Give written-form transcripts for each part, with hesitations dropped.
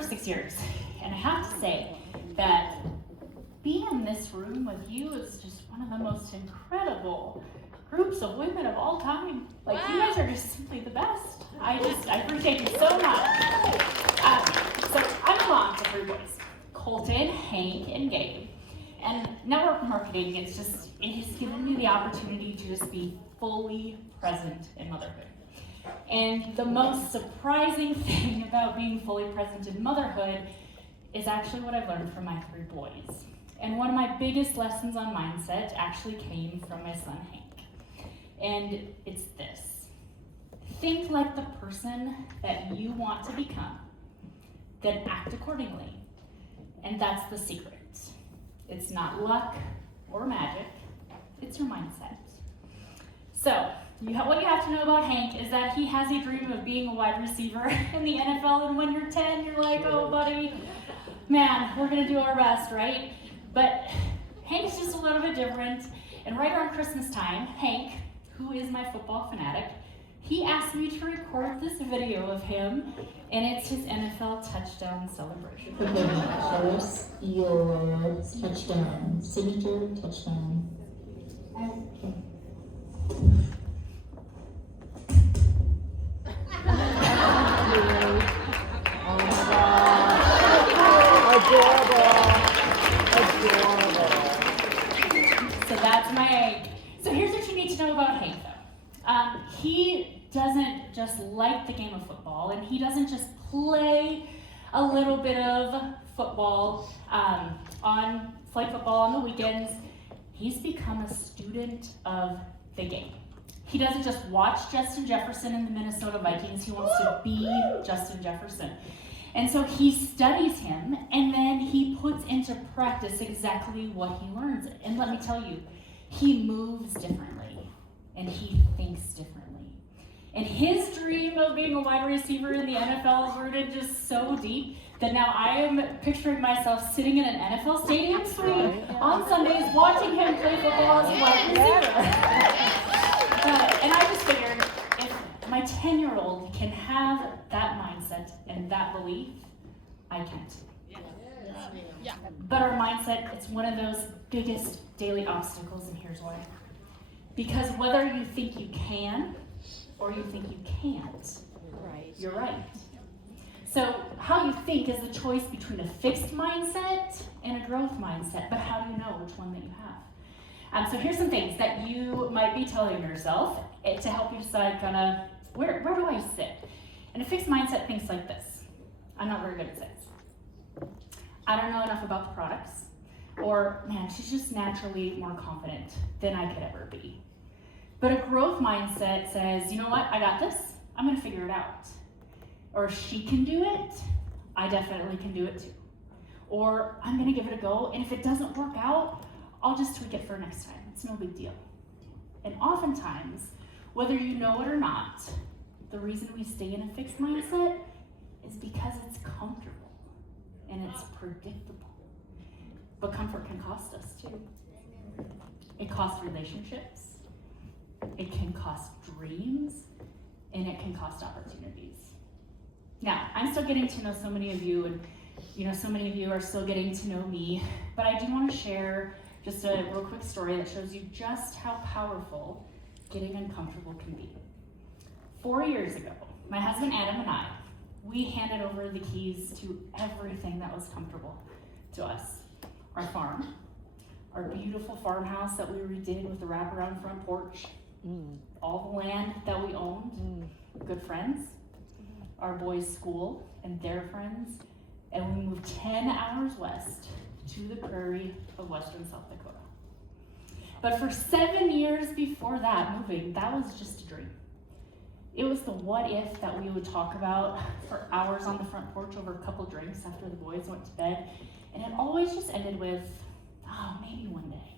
for 6 years, and I have to say that being in this room with you is just one of the most incredible groups of women of all time. Like, wow. You guys are just simply the best. I appreciate you so much. So I'm a mom to 3 boys, Colton, Hank, and Gabe. And network marketing, it has given me the opportunity to just be fully present in motherhood. And the most surprising thing about being fully present in motherhood is actually what I've learned from my 3 boys. And one of my biggest lessons on mindset actually came from my son, Hank. And it's this: think like the person that you want to become, then act accordingly. And that's the secret. It's not luck or magic, it's your mindset. So, what you have to know about Hank is that he has a dream of being a wide receiver in the NFL, and when you're 10, you're like, oh buddy, man, we're gonna do our best, right? But Hank's just a little bit different, and right around Christmas time, Hank, who is my football fanatic, he asked me to record this video of him, and it's his NFL touchdown celebration. Okay, show us your touchdown, signature touchdown. Okay. Oh my God. Adorable. So that's my Hank. So here's what you need to know about Hank, though. He doesn't just like the game of football, and he doesn't just play a little bit of football, flag football on the weekends. He's become a student of the game. He doesn't just watch Justin Jefferson and the Minnesota Vikings, he wants to be Justin Jefferson. And so he studies him, and then he puts into practice exactly what he learns. And let me tell you, he moves differently, and he thinks differently. And his dream of being a wide receiver in the NFL is rooted just so deep that now I am picturing myself sitting in an NFL stadium suite on Sundays watching him play football as a wide receiver. And I just figured, if my 10-year-old can have that mindset and that belief, I can too. Yeah. But our mindset, it's one of those biggest daily obstacles, and here's why. Because whether you think you can or you think you can't, you're right. So how you think is the choice between a fixed mindset and a growth mindset, but how do you know which one that you have? So here's some things that you might be telling yourself to help you decide kind of, where do I sit? And a fixed mindset thinks like this: I'm not very good at sales. I don't know enough about the products. Or, man, she's just naturally more confident than I could ever be. But a growth mindset says, you know what, I got this, I'm gonna figure it out. Or if she can do it, I definitely can do it too. Or I'm gonna give it a go, and if it doesn't work out, I'll just tweak it for next time. It's no big deal. And oftentimes, whether you know it or not, the reason we stay in a fixed mindset is because it's comfortable and it's predictable. But comfort can cost us too. It costs relationships, it can cost dreams, and it can cost opportunities. Now, I'm still getting to know so many of you, and so many of you are still getting to know me, but I do want to share just a real quick story that shows you just how powerful getting uncomfortable can be. 4 years ago, my husband Adam and I, we handed over the keys to everything that was comfortable to us. Our farm, our beautiful farmhouse that we redid with the wraparound front porch, all the land that we owned, good friends, our boys' school and their friends, and we moved 10 hours west to the prairie of western South Dakota. But for 7 years before that moving, that was just a dream. It was the what if that we would talk about for hours on the front porch over a couple drinks after the boys went to bed. And it always just ended with, oh, maybe one day.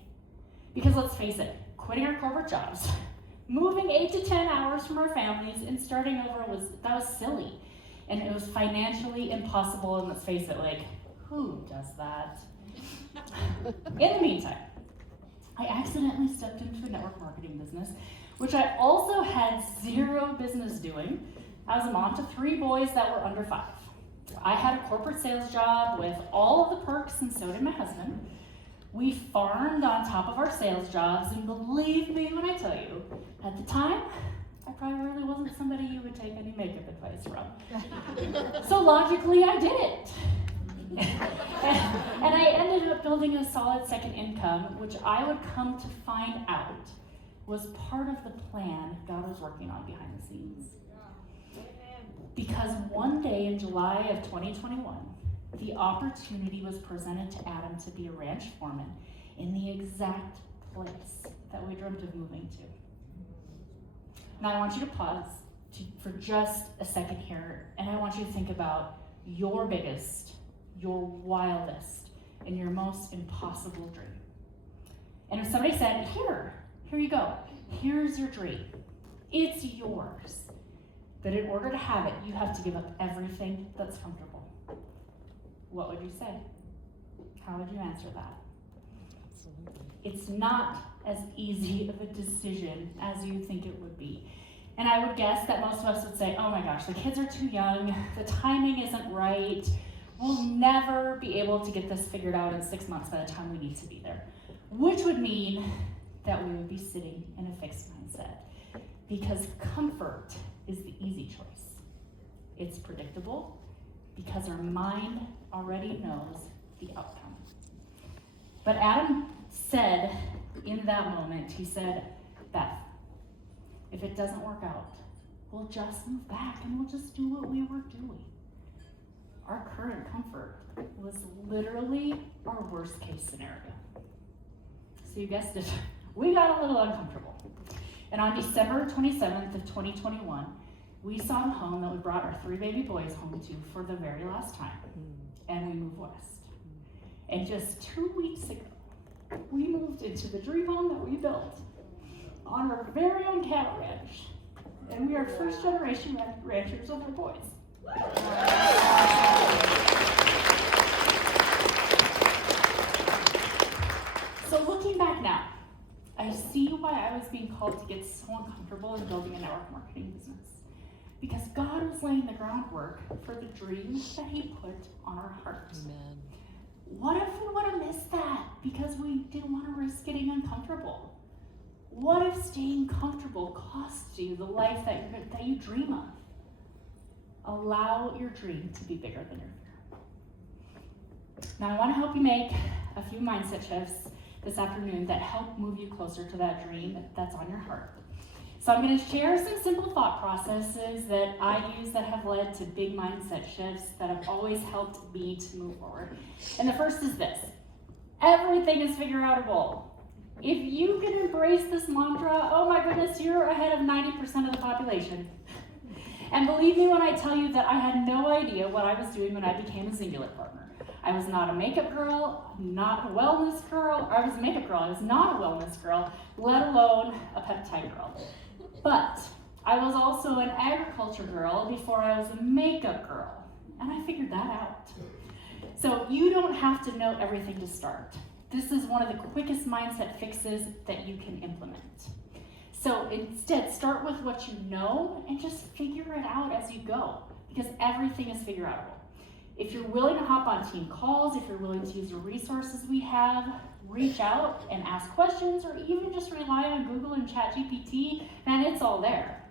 Because let's face it, quitting our corporate jobs, moving 8 to 10 hours from our families and starting over was silly. And it was financially impossible, and let's face it, who does that? In the meantime, I accidentally stepped into a network marketing business, which I also had zero business doing. I was a mom to 3 boys that were under 5. I had a corporate sales job with all of the perks, and so did my husband. We farmed on top of our sales jobs, and believe me when I tell you, at the time, I probably really wasn't somebody you would take any makeup advice from. So logically, I did it. And I ended up building a solid second income, which I would come to find out was part of the plan God was working on behind the scenes. Because one day in July of 2021, the opportunity was presented to Adam to be a ranch foreman in the exact place that we dreamt of moving to. Now I want you to pause for just a second here, and I want you to think about your biggest, your wildest, and your most impossible dream. And if somebody said, here you go, here's your dream, it's yours. But in order to have it, you have to give up everything that's comfortable. What would you say? How would you answer that? It's not as easy of a decision as you think it would be. And I would guess that most of us would say, oh my gosh, the kids are too young, the timing isn't right, we'll never be able to get this figured out in 6 months by the time we need to be there. Which would mean that we would be sitting in a fixed mindset. Because comfort is the easy choice. It's predictable because our mind already knows the outcome. But Adam said in that moment, he said, Beth, if it doesn't work out, we'll just move back and we'll just do what we were doing. Our current comfort was literally our worst case scenario. So you guessed it, we got a little uncomfortable. And on December 27th of 2021, we saw a home that we brought our 3 baby boys home to for the very last time, and we moved west. And just 2 weeks ago, we moved into the dream home that we built on our very own cattle ranch, and we are first generation ranchers of our boys. So looking back now, I see why I was being called to get so uncomfortable in building a network marketing business. Because God was laying the groundwork for the dream that He put on our hearts. Amen. What if we would have missed that because we didn't want to risk getting uncomfortable? What if staying comfortable costs you the life that you dream of? Allow your dream to be bigger than your fear. Now I want to help you make a few mindset shifts this afternoon that help move you closer to that dream that's on your heart. So I'm going to share some simple thought processes that I use that have led to big mindset shifts that have always helped me to move forward. And the first is this: everything is figure-outable. If you can embrace this mantra, oh my goodness, you're ahead of 90% of the population. And believe me when I tell you that I had no idea what I was doing when I became a Xyngular partner. I was not a makeup girl, not a wellness girl. I was a makeup girl, I was not a wellness girl, let alone a peptide girl. But I was also an agriculture girl before I was a makeup girl, and I figured that out. So you don't have to know everything to start. This is one of the quickest mindset fixes that you can implement. So instead, start with what you know and just figure it out as you go, because everything is figure-outable. If you're willing to hop on team calls, if you're willing to use the resources we have, reach out and ask questions, or even just rely on Google and ChatGPT, man, it's all there.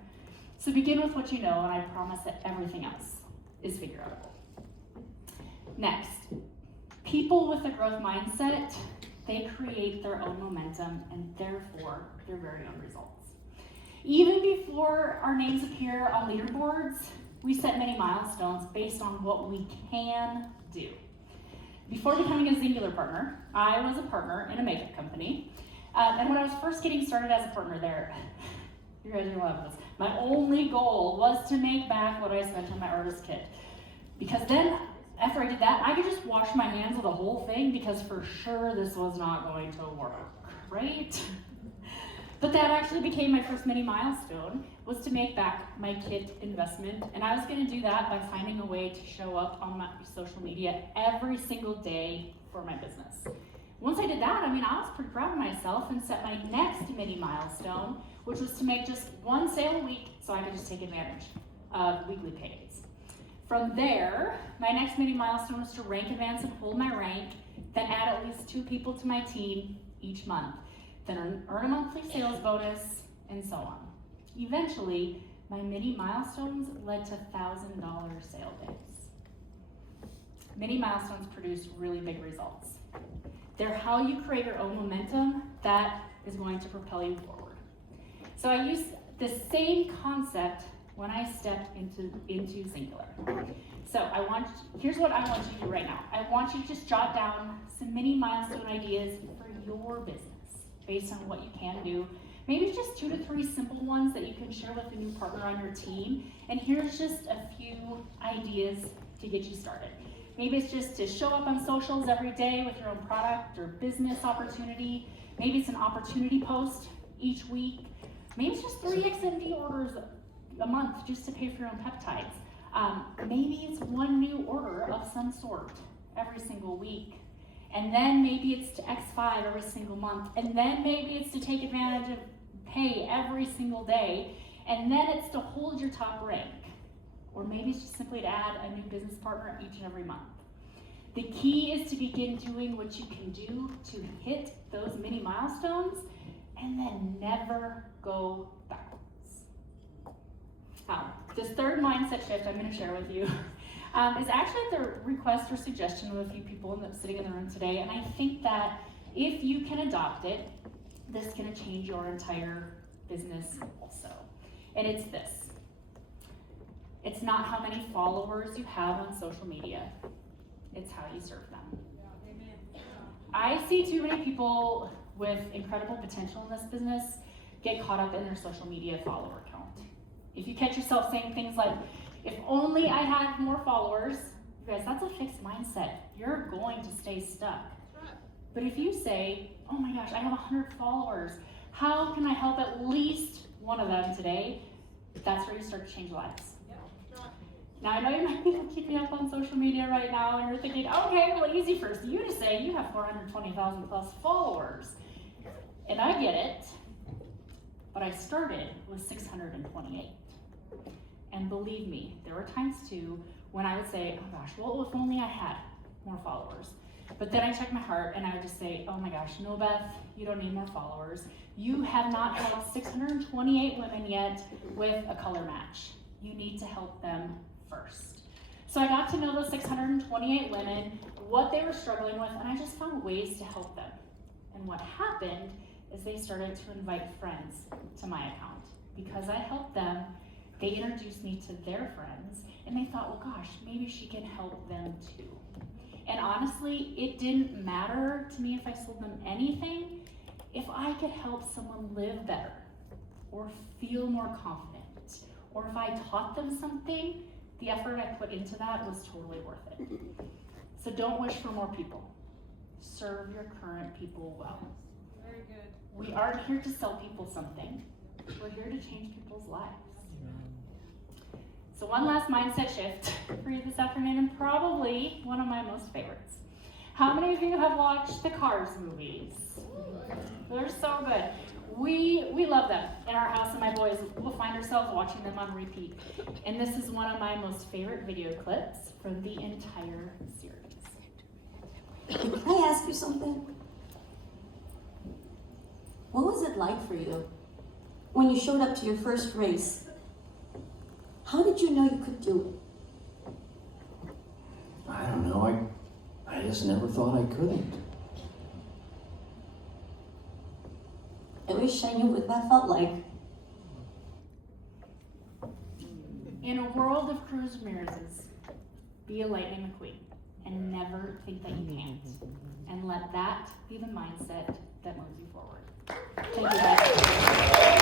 So begin with what you know, and I promise that everything else is figure-outable. Next, people with a growth mindset, they create their own momentum and therefore their very own results. Even before our names appear on leaderboards, we set many milestones based on what we can do. Before becoming a Xyngular partner, I was a partner in a makeup company. And when I was first getting started as a partner there, you guys are gonna love this, my only goal was to make back what I spent on my artist kit. Because then, after I did that, I could just wash my hands of the whole thing because for sure this was not going to work, right? But that actually became my first mini milestone, was to make back my kit investment. And I was gonna do that by finding a way to show up on my social media every single day for my business. Once I did that, I was pretty proud of myself and set my next mini milestone, which was to make just one sale a week so I could just take advantage of weekly paydays. From there, my next mini milestone was to rank advance and hold my rank, then add at least 2 people to my team each month, then earn a monthly sales bonus, and so on. Eventually, my mini milestones led to $1,000 sale days. Mini milestones produce really big results. They're how you create your own momentum that is going to propel you forward. So I use the same concept when I stepped into Xyngular. So here's what I want you to do right now. I want you to just jot down some mini milestone ideas for your business based on what you can do. Maybe it's just 2 to 3 simple ones that you can share with a new partner on your team. And here's just a few ideas to get you started. Maybe it's just to show up on socials every day with your own product or business opportunity. Maybe it's an opportunity post each week. Maybe it's just 3 XMD orders a month just to pay for your own peptides. Maybe it's 1 new order of some sort every single week. And then maybe it's to X5 every single month. And then maybe it's to take advantage of pay every single day. And then it's to hold your top rank. Or maybe it's just simply to add a new business partner each and every month. The key is to begin doing what you can do to hit those mini milestones and then never go backwards. This third mindset shift I'm going to share with you is actually at the request or suggestion of a few people sitting in the room today, and I think that if you can adopt it, this is going to change your entire business also. And it's this. It's not how many followers you have on social media, it's how you serve them. I see too many people with incredible potential in this business get caught up in their social media follower count. If you catch yourself saying things like, if only I had more followers, you guys, that's a fixed mindset. You're going to stay stuck. But if you say, oh my gosh, I have 100 followers, how can I help at least one of them today? That's where you start to change lives. Now, I know you might be keeping up on social media right now, and you're thinking, okay, well, easy for you to say you have 420,000 plus followers. And I get it, but I started with 628. And believe me, there were times too when I would say, oh gosh, well, if only I had more followers. But then I checked my heart and I would just say, oh my gosh, no, Beth, you don't need more followers. You have not helped 628 women yet with a color match. You need to help them first. So I got to know those 628 women, what they were struggling with, and I just found ways to help them. And what happened is they started to invite friends to my account. Because I helped them, they introduced me to their friends, and they thought, well gosh, maybe she can help them too. And honestly, it didn't matter to me if I sold them anything. If I could help someone live better, or feel more confident, or if I taught them something, the effort I put into that was totally worth it. So don't wish for more people. Serve your current people well. Very good. We aren't here to sell people something. We're here to change people's lives. So one last mindset shift for you this afternoon, and probably one of my most favorites. How many of you have watched the Cars movies? They're so good. We love them in our house, and my boys will find ourselves watching them on repeat. And this is one of my most favorite video clips from the entire series. Can I ask you something? What was it like for you when you showed up to your first race? How did you know you could do it? I don't know. I just never thought I couldn't. I wish I knew what that felt like. In a world of Cruz Ramirez's, be a Lightning McQueen and never think that you can't. And let that be the mindset that moves you forward. Thank you guys.